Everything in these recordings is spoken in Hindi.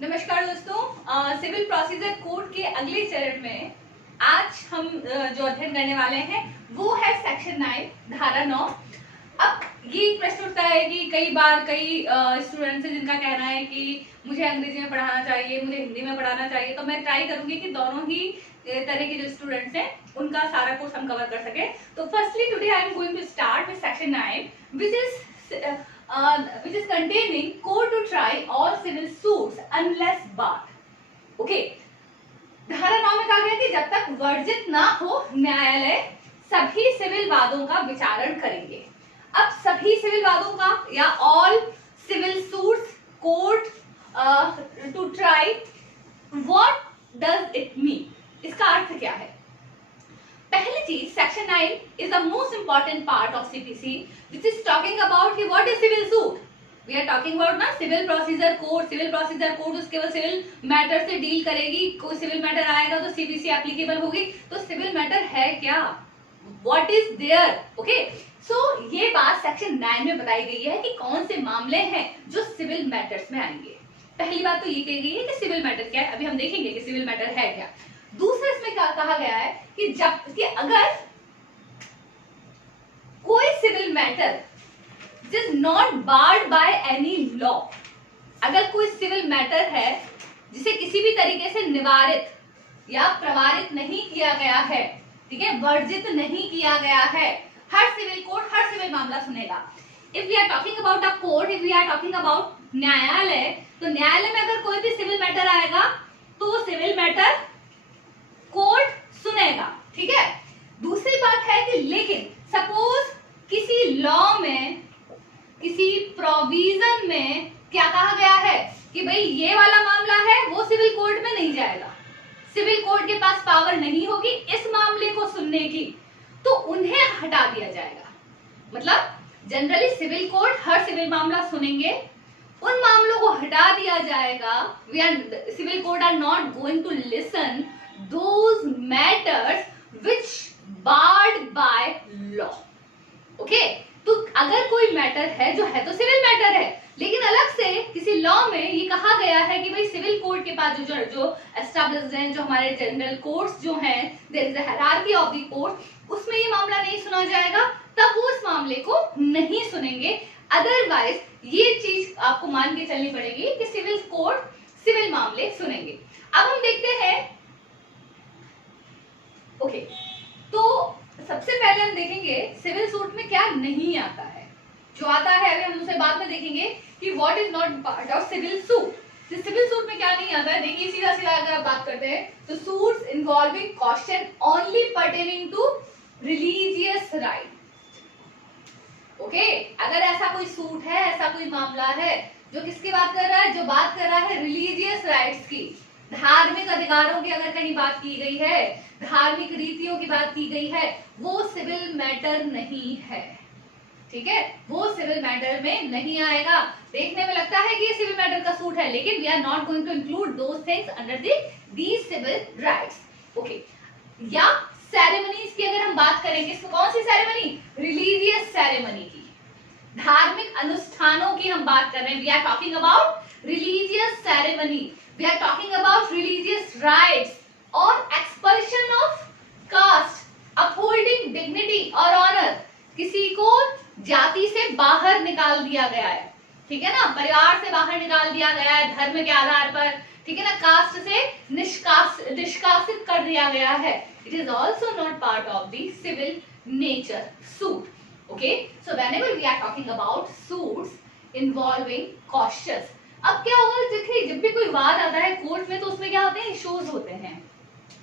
नमस्कार दोस्तों, सिविल प्रोसीजर कोड के अगले चरण में आज हम जो अध्ययन करने वाले हैं वो है सेक्शन 9 धारा 9। अब ये प्रश्न उठता है कि कई बार कई स्टूडेंट्स हैं जिनका कहना है कि मुझे अंग्रेजी में पढ़ाना चाहिए, मुझे हिंदी में पढ़ाना चाहिए, तो मैं ट्राई करूंगी कि दोनों ही तरह के जो स्टूडेंट्स हैं उनका सारा कोर्स हम कवर कर सके। तो firstly today I am going to start with section 9 which is containing code to try all civil suits unless barred. Okay. धारा 9 में कहा गया कि जब तक वर्जित ना हो न्यायालय सभी सिविल वादों का विचारण करेंगे। अब सभी सिविल वादों का या all civil suits court to try, what does it mean? इसका अर्थ क्या है? पहली चीज, section 9 is the most important part of CPC which is talking about कि what is civil suit. We are talking about ना civil procedure code. Civil procedure code उसके बाद सिविल मैटर से डील करेगी। कोई सिविल मैटर आएगा तो CPC एप्लीकेबल होगी। तो सिविल मैटर है क्या? What is there? Okay. So ये बात सेक्शन 9 में बताई गई है कि कौन से मामले हैं जो सिविल मैटर्स में आएंगे। पहली बात तो ये कही गई है कि सिविल मैटर क्या है। अभी हम देखेंगे कि सिविल मैटर है क्या। दूसरा इसमें क्या कहा गया है कि अगर कोई civil matter is not barred by any law, अगर कोई सिविल मैटर है जिसे किसी भी तरीके से निवारित या प्रवारित नहीं किया गया है, ठीक है, वर्जित नहीं किया गया है, हर सिविल कोर्ट हर सिविल मामला सुनेगा। If we are talking about a court, if we are talking about न्यायालय, तो न्यायालय में अगर कोई भी सिविल मैटर आएगा तो वो सिविल मैटर कोर्ट सुनेगा, ठीक है। दूसरी बात है कि लेकिन सपोज किसी लॉ में, किसी प्रोविजन में क्या कहा गया है कि भाई ये वाला मामला है वो सिविल कोर्ट में नहीं जाएगा, सिविल कोर्ट के पास पावर नहीं होगी इस मामले को सुनने की, तो उन्हें हटा दिया जाएगा। मतलब जनरली सिविल कोर्ट हर सिविल मामला सुनेंगे, उन मामलों को हटा दिया जाएगा। Civil court are not going to listen those matters which barred by law. Okay? तो अगर कोई मैटर है जो है तो सिविल मैटर है, लेकिन अलग से किसी लॉ में ये कहा गया है कि भाई सिविल कोर्ट के पास जो एस्टैब्लिश्ड हैं, जो हमारे जनरल कोर्ट्स जो हैं, there is a hierarchy of the court, उसमें ये मामला नहीं सुना जाएगा, तब वो उस मामले को नहीं सुनेंगे। अदरवाइज ये चीज आपको मान के चलनी पड़ेगी कि सिविल कोर्ट सिविल मामले सुनेंगे। अब हम देखते हैं ओके, तो सबसे पहले हम देखेंगे सिविल सूट में क्या नहीं आता है। जो आता है अभी हम उसे बाद में देखेंगे कि what is not part of civil suit. Civil suit में क्या नहीं आता है, देखिए सीधा सीधा अगर आप बात करते हैं तो suits involving question only pertaining to religious right. Okay, अगर ऐसा कोई सूट है, ऐसा कोई मामला है जो किसकी बात कर रहा है, जो बात कर रहा है रिलीजियस राइट्स की, धार्मिक अधिकारों की अगर कहीं बात की गई है, धार्मिक रीतियों की बात की गई है, वो सिविल मैटर नहीं है, ठीक है, वो सिविल मैटर में नहीं आएगा। देखने में लगता है कि ये सिविल मैटर का सूट है, लेकिन we are not going to include those things under these civil rights. Okay, या सेरेमनीज की अगर हम बात करेंगे, कौन सी सेरेमनी? रिलीजियस सेरेमनी की, धार्मिक अनुष्ठानों की हम बात कर रहे हैं। We are talking about religious ceremony, we are talking about religious rights और expulsion of caste, upholding dignity और ऑनर, किसी को जाति से बाहर निकाल दिया गया है, ठीक है ना, परिवार से बाहर निकाल दिया गया है धर्म के आधार पर, ठीक है ना, कास्ट से निष्कासित कर दिया गया है। It is also not part of the civil nature suit. Okay, so whenever we are talking about suits involving questions, अब क्या होगा, देखिए जब भी कोई वाद आता है कोर्ट में तो उसमें क्या होते हैं, इश्यूज होते हैं।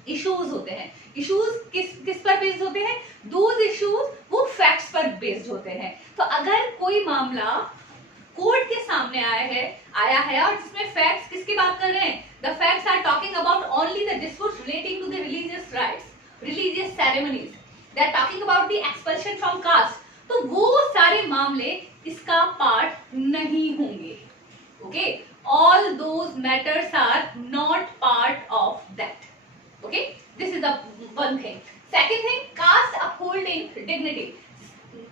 इश्यूज होते हैं, इश्यूज किस पर बेस्ड होते हैं? दोज इश्यूज वो फैक्ट्स पर बेस्ड होते हैं। तो अगर कोई मामला कोर्ट के सामने आया है और जिसमें फैक्ट्स किसकी बात कर रहे हैं, the facts are talking about only the disputes relating to the religious rights, religious ceremonies, they are talking about the expulsion from caste, तो वो सारे मामले इसका पार्ट नहीं होंगे। Okay, all those matters are not part of that. Okay, this is the one thing. Second thing, caste upholding dignity.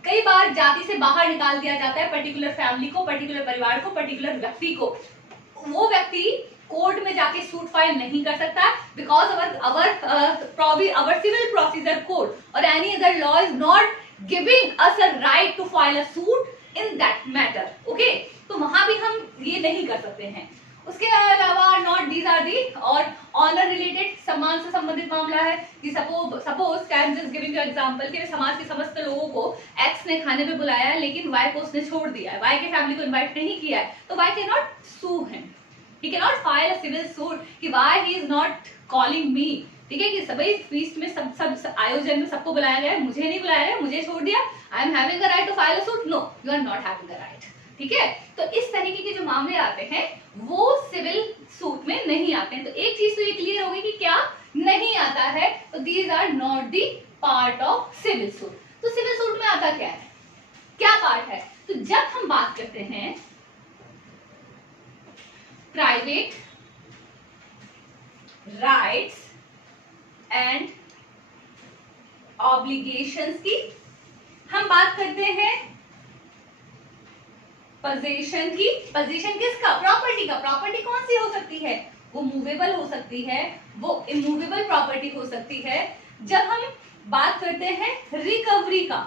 कई बार जाति से बाहर निकाल दिया जाता है पर्टिकुलर फैमिली को, पर्टिकुलर परिवार को, पर्टिकुलर व्यक्ति को। वो व्यक्ति कोर्ट में जाके सूट फाइल नहीं कर सकता, because our civil procedure code और any other law is not giving us a right to file a suit in that matter. Okay, तो वहां भी हम ये नहीं कर सकते हैं। उसके अलावा नॉट दीज आर दी और ऑनर रिलेटेड, सम्मान से संबंधित मामला है कि suppose I am just giving you example कि समाज के समस्त लोगों को एक्स ने खाने पे बुलाया है लेकिन वाई को उसने छोड़ दिया है, वाई के फैमिली को इनवाइट नहीं किया है, तो why can not sue him, he can not file a civil suit कि why he is not calling me. ठीक है, कि सभी फीस्ट में सब आयोजन में सबको बुलाया गया है, मुझे नहीं बुलाया गया, मुझे छोड़ दिया, I am having a right to file a suit, no you are not having a right. ठीक है, तो इस तरीके के जो मामले आते हैं वो सिविल सूट में नहीं आते हैं। तो एक चीज तो ये क्लियर होगी कि क्या नहीं आता है, तो these are not the part of civil suit. तो सिविल सूट में आता क्या है, क्या पार्ट है? तो जब हम बात करते हैं प्राइवेट राइट्स एंड ऑब्लिगेशंस की, हम बात करते हैं पोजीशन की। पोजीशन किसका? प्रॉपर्टी का। प्रॉपर्टी कौन सी हो सकती है? वो मूवेबल हो सकती है, वो इमूवेबल प्रॉपर्टी हो सकती है। जब हम बात करते हैं रिकवरी का,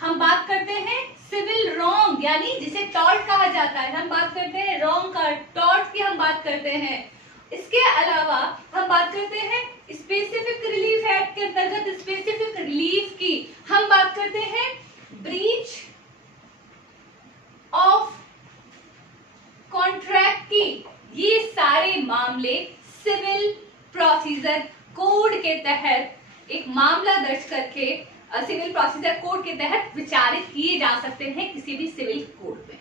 हम बात करते हैं सिविल रॉन्ग यानी जिसे टॉर्ट कहा जाता है, हम बात करते हैं रॉन्ग का, टॉर्ट की हम बात करते हैं। इसके अलावा हम बात करते हैं स्पेसिफिक रिलीफ एक्ट के अंतर्गत स्पेसिफिक रिलीफ की, हम बात करते हैं ब्रीच ऑफ कॉन्ट्रैक्ट की। ये सारे मामले सिविल प्रोसीजर कोड के तहत एक मामला दर्ज करके सिविल प्रोसीजर कोड के तहत विचारित किए जा सकते हैं किसी भी सिविल कोड में।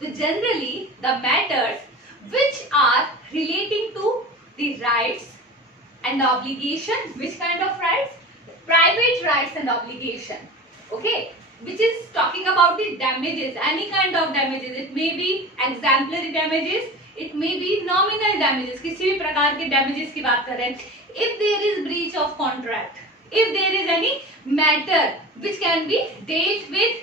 तो generally the matters which are relating to the rights and obligation, which kind of rights? Private rights and obligation, okay, which is talking about the damages, any kind of damages, it may be exemplary damages, it may be nominal damages, किसी भी प्रकार के damages की बात कर रहे हैं। If there is breach of contract, if there is any matter which can be dealt with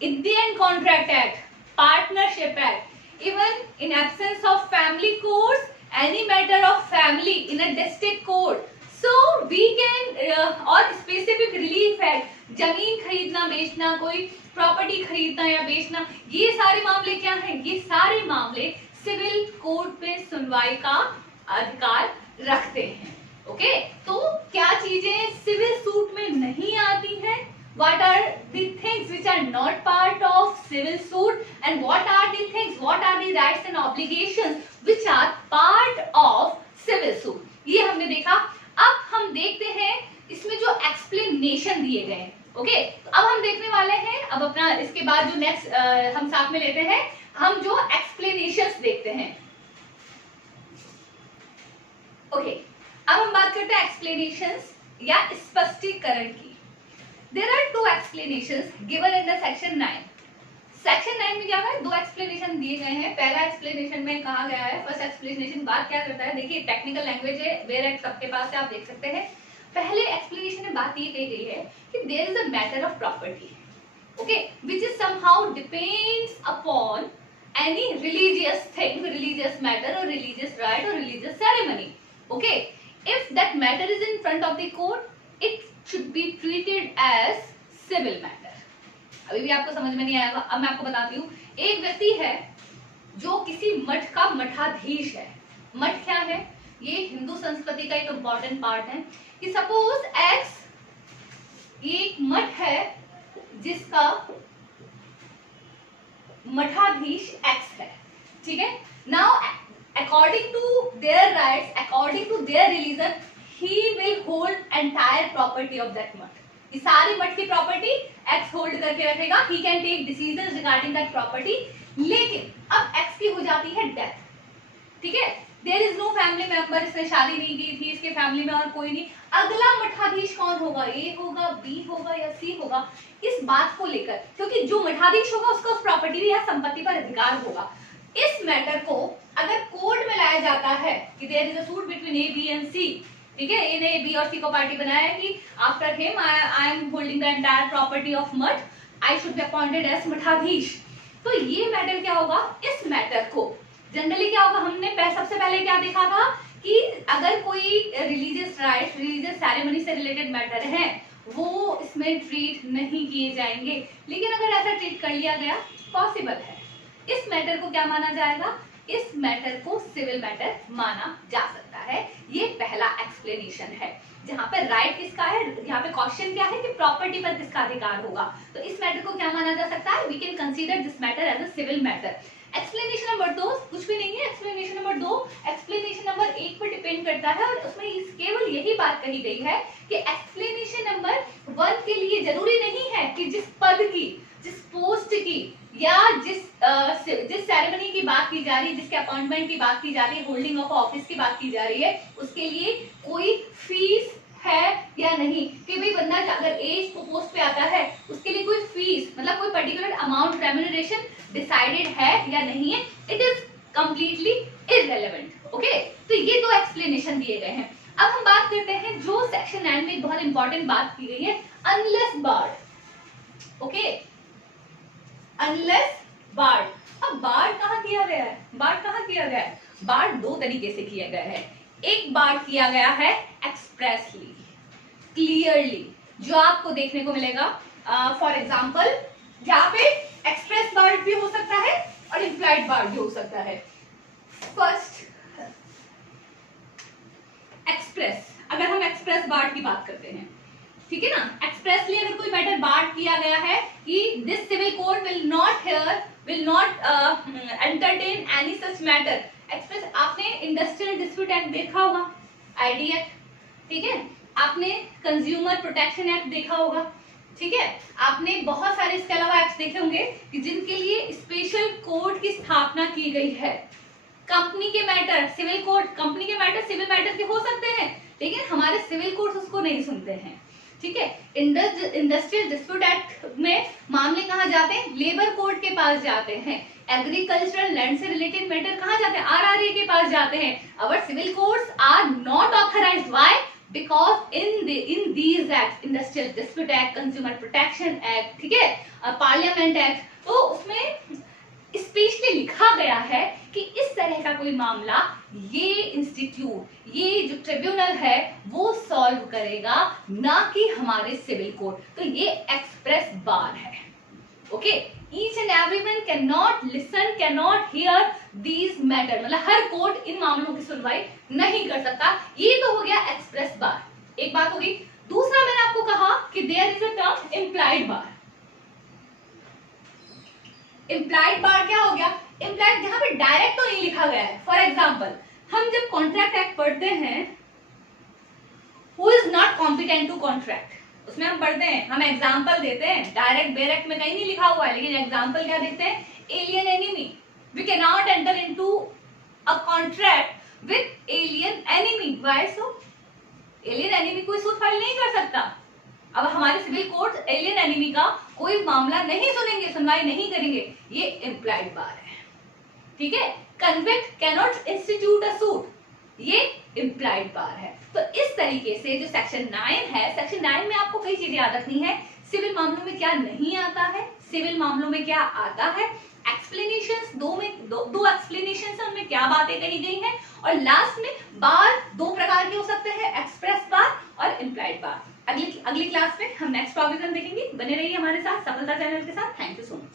Indian Contract Act, Partnership Act, even in absence of family courts, any matter of family in a district court, so we can और specific relief act, जमीन खरीदना बेचना, कोई प्रॉपर्टी खरीदना या बेचना, ये सारे मामले क्या हैं? ये सारे मामले सिविल कोर्ट में सुनवाई का अधिकार रखते हैं। ओके, तो क्या चीजें सिविल सूट में नहीं आती हैं? What are the things which are not part of civil suit and what are the things, what are the rights and obligations which are part of civil suit? ये हमने देखा। अब हम देखते हैं इसमें जो एक्सप्लेनेशन दिए गए हैं। ओके, तो अब हम देखने वाले हैं, अब अपना इसके बाद जो नेक्स्ट हम साथ में लेते हैं, हम जो एक्सप्लेनेशंस देखते हैं। ओके, अब हम बात करते हैं एक्सप्लेनेशंस या स्पष्टीकरण की। There are two explanations given in the section 9. Section 9 में क्या है? दो एक्सप्लेनेशन दिए गए हैं। पहला एक्सप्लेनेशन में कहा गया है, फर्स्ट एक्सप्लेनेशन बात क्या करता है? देखिए टेक्निकल लैंग्वेज है, वेयर एक्ट सबके पास है, आप देख सकते हैं। पहले एक्सप्लेनेशन में बात ये कही गई है कि there is a matter of property, okay, which is somehow depends upon any religious thing, religious matter or religious rite or religious ceremony. Okay, if that matter is in front of the court, it should be treated as civil matter. अभी भी आपको समझ में नहीं आएगा, अब मैं आपको बताती हूँ। एक व्यक्ति है जो किसी मठ का मठाधीश है। मठ क्या है? ये हिंदू संस्कृति का एक इम्पॉर्टेंट पार्ट है कि सपोज एक्स एक मठ है जिसका मठाधीश एक्स है, ठीक है। Now according to their rights, according to their religion, he will hold entire property of that मठ। ये सारी मठ की प्रॉपर्टी एक्स होल्ड करके रखेगा, he can take decisions regarding that property। लेकिन अब एक्स की हो जाती है डेथ, ठीक है, there is no family member, इसने शादी नहीं की थी, इसके फैमिली में और कोई नहीं, अगला मठाधीश कौन होगा? ए होगा, बी होगा या सी होगा? इस बात को लेकर, क्योंकि जो मठाधीश होगा उसका उस प्रॉपर्टी या संपत्ति पर अधिकार होगा। इस मैटर को अगर कोर्ट में लाया जाता है कि there is a suit between A, B and C, ठीक है, ए ने बी और सी को पार्टी बनाया है कि after him I am holding the entire property of math, I should be appointed as mathadhish. तो ये मैटर क्या होगा? इस मैटर को जनरली क्या होगा, हमने सबसे पहले क्या देखा था कि अगर कोई रिलीजियस राइट, रिलीजियस सेरेमनी से रिलेटेड मैटर है वो इसमें ट्रीट नहीं किए जाएंगे, लेकिन अगर ऐसा ट्रीट कर लिया गया पॉसिबल है। इस मैटर को क्या माना जाएगा, इस मैटर को सिविल मैटर माना जा सकता है। ये पहला एक्सप्लेनेशन है जहां पे राइट किसका है, यहाँ पे क्वेश्चन क्या है कि प्रॉपर्टी पर किसका अधिकार होगा, तो इस मैटर को क्या माना जा सकता है, we can consider this matter as a civil matter. Explanation number 2 कुछ भी नहीं है, एक्सप्लेनेशन नंबर 2 एक्सप्लेनेशन नंबर 1 पर डिपेंड करता है, और उसमें केवल यही बात कही गई है कि एक्सप्लेनेशन नंबर 1 के लिए जरूरी नहीं है कि जिस पद की, जिस पोस्ट की या जिस सेरेमनी की बात की जा रही है, जिसके अपॉइंटमेंट की बात की जा रही है, होल्डिंग ऑफ ऑफिस की बात की जा रही है, उसके लिए कोई फीस है या नहीं, कि भाई बंदा अगर एज पोस्ट पे आता है उसके लिए कोई फीस मतलब कोई पर्टिकुलर अमाउंट रेम्यूनरेशन डिसाइडेड है या नहीं है, it is completely irrelevant. Okay, तो ये दो एक्सप्लेनेशन दिए गए हैं। अब हम बात करते हैं जो सेक्शन 9 में बहुत इंपॉर्टेंट बात की गई है, unless barred. Okay, unless barred. अब बार्ड कहां किया गया है, बार्ड कहां किया गया है, बार्ड दो तरीके से किया गया है। एक बार्ड किया गया है एक्सप्रेसली, क्लियरली, जो आपको देखने को मिलेगा फॉर एग्जांपल जहां पे एक्सप्रेस बार्ड भी हो सकता है और इंप्लाइड बार्ड भी हो सकता है। फर्स्ट एक्सप्रेस, अगर हम एक्सप्रेस बार्ड की बात करते हैं, ठीक है ना, एक्सप्रेसली अगर कोई मैटर बार्ड किया गया है कि this civil code will not entertain any such matter. Express, आपने इंडस्ट्रियल डिस्प्यूट एक्ट देखा होगा, आईडी एक्ट, ठीक है, आपने कंज्यूमर प्रोटेक्शन एक्ट देखा होगा, ठीक है, आपने बहुत सारे इसके अलावा एक्ट देखे होंगे कि जिनके लिए स्पेशल कोड की स्थापना की गई है। कंपनी के मैटर सिविल कोड, कंपनी के मैटर सिविल मैटर के हो सकते हैं, लेकिन हमारे सिविल कोड उसको नहीं सुनते हैं, ठीक है। इंडस्ट्रियल डिस्प्यूट एक्ट में मामले कहाँ जाते हैं, लेबर कोर्ट के पास जाते हैं। एग्रीकल्चरल लैंड से रिलेटेड मैटर कहाँ जाते हैं, आरआरए के पास जाते हैं। Our civil courts are not authorised, why, because in these act, industrial dispute act, consumer protection act, ठीक है, पार्लियामेंट एक्ट, तो उसमें स्पेशली लिखा गया है कि इस तरह का कोई मामला ये इंस्टीट्यूट, ये जो ट्रिब्यूनल है वो सॉल्व करेगा, ना कि हमारे सिविल कोर्ट। तो ये एक्सप्रेस बार है। Okay, each and everyone can not listen, can not here these matter, मतलब हर कोर्ट इन मामलों की सुनवाई नहीं कर सकता। ये तो हो गया एक्सप्रेस बार, एक बात होगी। दूसरा मैंने आपको कहा कि there is a term implied bar. Implied bar क्या हो गया, इम्प्लाइड यहाँ पे डायरेक्ट तो नहीं लिखा गया है। फॉर एग्जाम्पल, हम जब कॉन्ट्रैक्ट एक्ट पढ़ते हैं, who is not competent to contract, उसमें हम पढ़ते हैं, हम एग्जाम्पल देते हैं, डायरेक्ट डायरेक्ट में कहीं नहीं लिखा हुआ है, लेकिन एग्जाम्पल क्या देखते हैं, alien enemy, we can not enter into a contract with alien enemy. Why so, alien enemy कोई सूट फाइल नहीं कर सकता। अब हमारे सिविल कोर्ट एलियन एनिमी का कोई मामला नहीं सुनेंगे, सुनवाई नहीं करेंगे, ये इम्प्लाइड बार है, ठीक है। Convict can not institute a suit, ये इम्प्लाइड बार है। तो इस तरीके से जो सेक्शन 9 है, सेक्शन 9 में आपको कई चीजें याद रखनी है, सिविल मामलों में क्या नहीं आता है, सिविल मामलों में क्या आता है, एक्सप्लेनेशंस दो एक्सप्लेनेशंस उनमें क्या बातें कही गई हैं, और लास्ट में बार दो प्रकार के हो सकते हैं, एक्सप्रेस बार और इम्प्लाइड बार। अगली क्लास में हम नेक्स्ट प्रोविजन देखेंगे। बने रहिए हमारे साथ सफलता चैनल के साथ। Thank you so much.